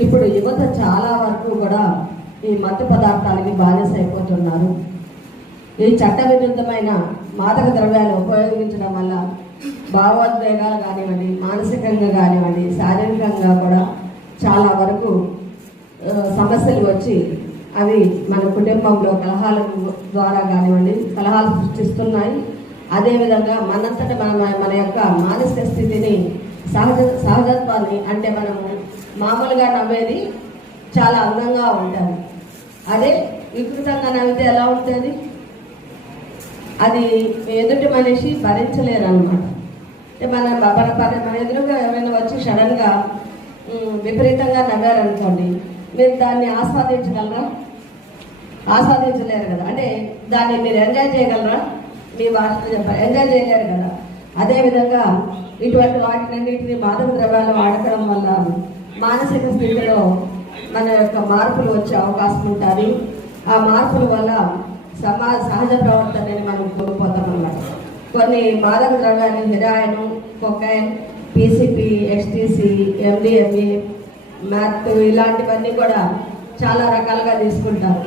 ఇప్పుడు యువత చాలా వరకు కూడా ఈ మత్తు పదార్థాలకి బానిస అయిపోతున్నారు. ఈ చట్ట విరుద్ధమైన మాదక ద్రవ్యాలు ఉపయోగించడం వల్ల భావోద్వేగాలు కానివ్వండి మానసికంగా కానివ్వండి శారీరకంగా కూడా చాలా వరకు సమస్యలు వచ్చి అవి మన కుటుంబంలో కలహాల ద్వారా కానివ్వండి కలహాలు సృష్టిస్తున్నాయి. అదేవిధంగా మనంతట మన మన యొక్క మానసిక స్థితిని సహజ సహజత్వాన్ని అంటే మనము మామూలుగా నవ్వేది చాలా అందంగా ఉంటుంది అదే వికృతంగా నవ్వితే ఎలా ఉంటుంది? అది ఎదుటి మనిషి భరించలేరు అనమాట మన మన మన ఎదురుగా ఎవరైనా వచ్చి సడన్గా విపరీతంగా నవ్వారనుకోండి మీరు దాన్ని ఆస్వాదించగలరా? ఆస్వాదించలేరు కదా. అంటే దాన్ని మీరు ఎంజాయ్ చేయగలరా? మీ భాష ఎంజాయ్ చేయలేరు కదా. అదేవిధంగా ఇటువంటి వాటినన్నింటినీ మాదక ద్రవ్యాలు వాడకడం వల్ల మానసిక స్థితిలో మన యొక్క మార్పులు వచ్చే అవకాశం ఉంటుంది. ఆ మార్పుల వల్ల సమాజ సహజ ప్రవర్తనని మనం కోల్పోతాం అన్నమాట కొన్ని మాదక ద్రవ్యాన్ని heroin cocaine PCP STC MDMA meth ఇలాంటివన్నీ కూడా చాలా రకాలుగా తీసుకుంటారు.